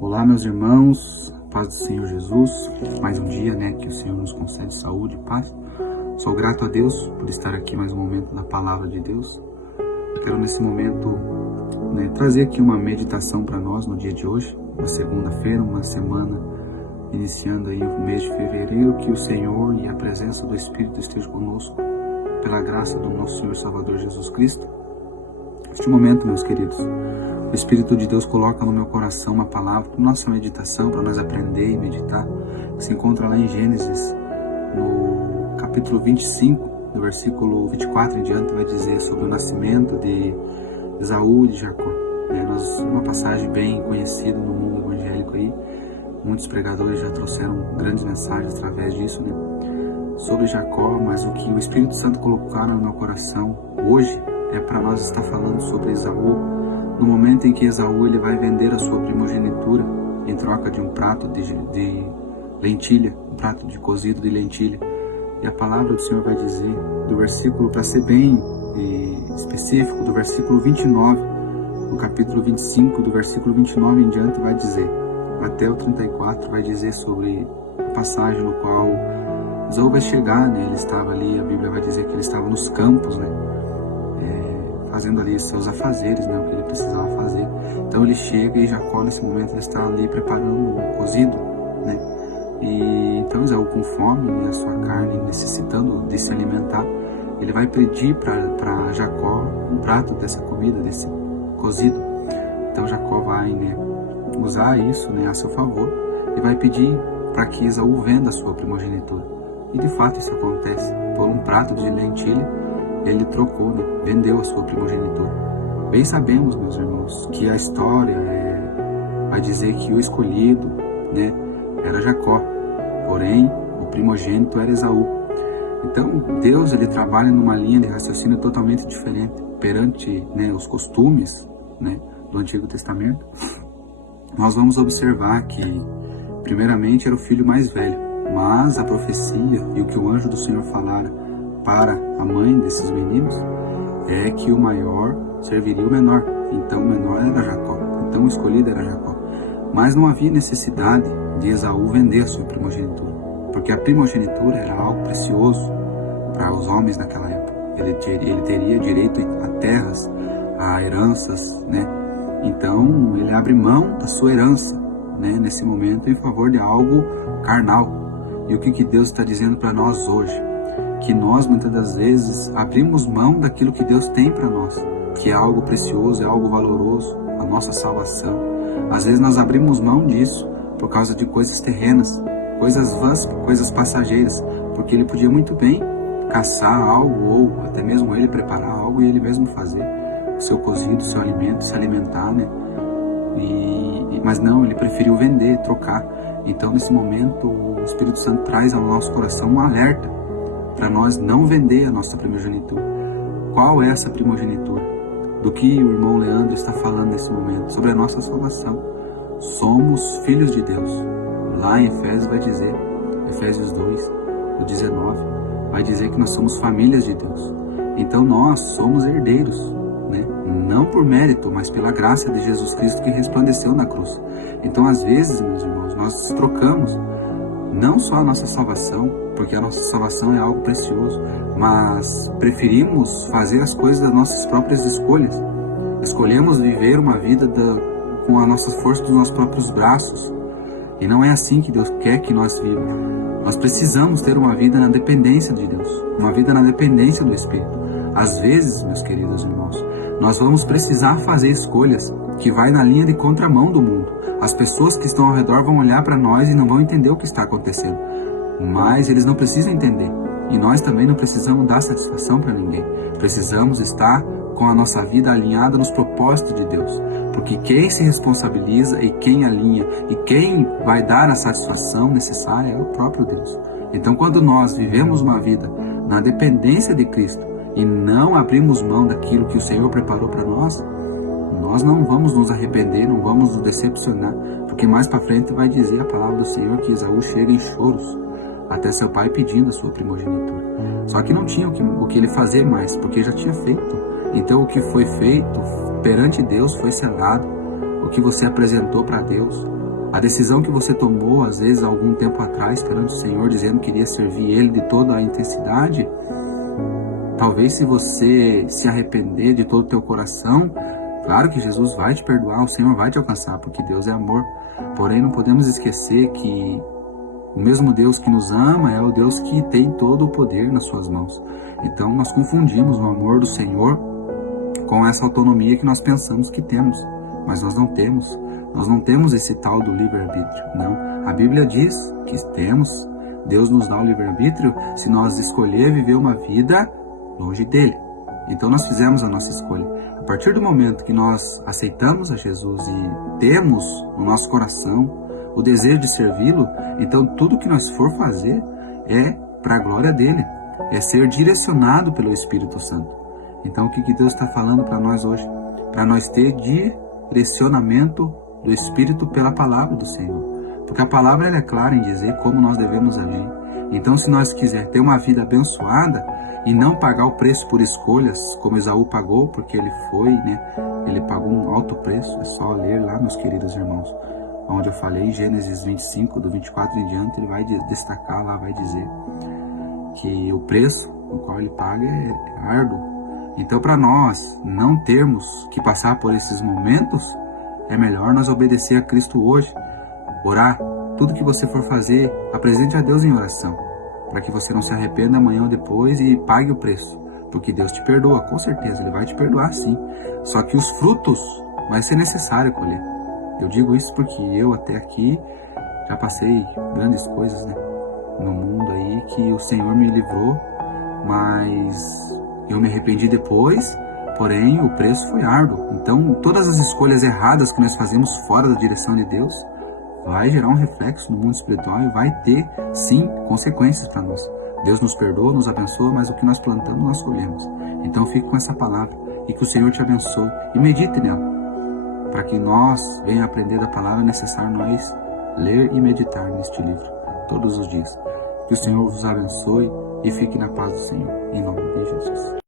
Olá, meus irmãos, paz do Senhor Jesus, mais um dia, que o Senhor nos concede saúde e paz. Sou grato a Deus por estar aqui mais um momento da Palavra de Deus. Quero nesse momento trazer aqui uma meditação para nós no dia de hoje, uma segunda-feira, uma semana, iniciando aí o mês de fevereiro, que o Senhor e a presença do Espírito estejam conosco, pela graça do nosso Senhor Salvador Jesus Cristo. Neste momento, meus queridos, o Espírito de Deus coloca no meu coração uma palavra para nossa meditação, para nós aprender e meditar, que se encontra lá em Gênesis, no capítulo 25, no versículo 24 em diante, vai dizer sobre o nascimento de Esaú e de Jacó. Uma passagem bem conhecida no mundo evangélico aí, muitos pregadores já trouxeram grandes mensagens através disso, sobre Jacó, mas o que o Espírito Santo colocaram no meu coração hoje é para nós estar falando sobre Esaú, no momento em que Esaú ele vai vender a sua primogenitura em troca de um prato de lentilha, um prato de cozido de lentilha. E a palavra do Senhor vai dizer, do versículo, para ser bem específico, do versículo 29, no capítulo 25, do versículo 29 em diante, vai dizer, até o 34, vai dizer sobre a passagem no qual Esaú vai chegar, ele estava ali, a Bíblia vai dizer que ele estava nos campos, fazendo ali seus afazeres, o que ele precisava fazer. Então ele chega e Jacó nesse momento ele está ali preparando o cozido, E então Esaú com fome, a sua carne necessitando de se alimentar, ele vai pedir para Jacó um prato dessa comida, desse cozido. Então Jacó vai usar isso a seu favor e vai pedir para que Esaú venda a sua primogenitura. E de fato isso acontece. Por um prato de lentilha ele trocou, vendeu a sua primogenitura. Bem sabemos, meus irmãos, que a história vai dizer que o escolhido era Jacó, porém o primogênito era Esaú. Então Deus ele trabalha numa linha de raciocínio totalmente diferente perante os costumes do Antigo Testamento. Nós vamos observar que primeiramente era o filho mais velho, mas a profecia e o que o anjo do Senhor falara para a mãe desses meninos é que o maior serviria o menor. Então o menor era Jacó, então o escolhido era Jacó. Mas não havia necessidade de Esaú vender a sua primogenitura, porque a primogenitura era algo precioso para os homens naquela época. Ele teria direito a terras, a heranças, Então ele abre mão da sua herança, nesse momento em favor de algo carnal. E o que Deus está dizendo para nós hoje? Que nós muitas das vezes abrimos mão daquilo que Deus tem para nós, que é algo precioso, é algo valoroso, a nossa salvação. Às vezes nós abrimos mão disso por causa de coisas terrenas, coisas vãs, coisas passageiras, porque ele podia muito bem caçar algo ou até mesmo ele preparar algo e ele mesmo fazer o seu cozido, o seu alimento, se alimentar, Mas não, ele preferiu vender, trocar. Então nesse momento o Espírito Santo traz ao nosso coração um alerta para nós não vender a nossa primogenitura. Qual é essa primogenitura? Do que o irmão Leandro está falando nesse momento? Sobre a nossa salvação. Somos filhos de Deus. Lá em Efésios vai dizer, Efésios 2, no 19, vai dizer que nós somos famílias de Deus. Então nós somos herdeiros, não por mérito, mas pela graça de Jesus Cristo que resplandeceu na cruz. Então às vezes, meus irmãos, nós trocamos não só a nossa salvação, porque a nossa salvação é algo precioso, mas preferimos fazer as coisas das nossas próprias escolhas. Escolhemos viver uma vida com a nossa força dos nossos próprios braços. E não é assim que Deus quer que nós vivamos. Nós precisamos ter uma vida na dependência de Deus, uma vida na dependência do Espírito. Às vezes, meus queridos irmãos, nós vamos precisar fazer escolhas que vai na linha de contramão do mundo. As pessoas que estão ao redor vão olhar para nós e não vão entender o que está acontecendo. Mas eles não precisam entender. E nós também não precisamos dar satisfação para ninguém. Precisamos estar com a nossa vida alinhada nos propósitos de Deus. Porque quem se responsabiliza e quem alinha e quem vai dar a satisfação necessária é o próprio Deus. Então quando nós vivemos uma vida na dependência de Cristo e não abrimos mão daquilo que o Senhor preparou para nós, nós não vamos nos arrepender, não vamos nos decepcionar, porque mais para frente vai dizer a palavra do Senhor que Esaú chega em choros até seu pai pedindo a sua primogenitura. Só que não tinha o que ele fazer mais, porque já tinha feito. Então o que foi feito perante Deus foi selado. O que você apresentou para Deus, A decisão que você tomou, às vezes, algum tempo atrás, perante o Senhor, dizendo que iria servir Ele de toda a intensidade, talvez se você se arrepender de todo o teu coração, claro que Jesus vai te perdoar, o Senhor vai te alcançar, porque Deus é amor. Porém, não podemos esquecer que o mesmo Deus que nos ama é o Deus que tem todo o poder nas suas mãos. Então, nós confundimos o amor do Senhor com essa autonomia que nós pensamos que temos, mas nós não temos. Nós não temos esse tal do livre-arbítrio, não. A Bíblia diz que temos. Deus nos dá o livre-arbítrio se nós escolher viver uma vida longe dele. Então nós fizemos a nossa escolha. A partir do momento que nós aceitamos a Jesus e temos no nosso coração o desejo de servi-lo, então tudo que nós for fazer é para a glória dele, é ser direcionado pelo Espírito Santo. Então o que Deus está falando para nós hoje? Para nós ter direcionamento do Espírito pela palavra do Senhor. Porque a palavra ela é clara em dizer como nós devemos agir. Então se nós quisermos ter uma vida abençoada e não pagar o preço por escolhas, como Esaú pagou, porque ele foi, ele pagou um alto preço, é só ler lá, meus queridos irmãos, onde eu falei, Gênesis 25, do 24 em diante, ele vai destacar lá, vai dizer que o preço no qual ele paga é árduo. Então para nós não termos que passar por esses momentos, é melhor nós obedecer a Cristo hoje, orar. Tudo que você for fazer, apresente a Deus em oração, para que você não se arrependa amanhã ou depois e pague o preço. Porque Deus te perdoa, com certeza, Ele vai te perdoar sim. Só que os frutos vai ser necessário colher. Eu digo isso porque eu até aqui já passei grandes coisas, no mundo aí, que o Senhor me livrou, mas eu me arrependi depois. Porém, o preço foi árduo. Então, todas as escolhas erradas que nós fazemos fora da direção de Deus vai gerar um reflexo no mundo espiritual e vai ter, sim, consequências para nós. Deus nos perdoa, nos abençoa, mas o que nós plantamos, nós colhemos. Então, fique com essa palavra e que o Senhor te abençoe e medite nela. Para que nós venhamos aprender da palavra, é necessário nós ler e meditar neste livro todos os dias. Que o Senhor vos abençoe e fique na paz do Senhor. Em nome de Jesus.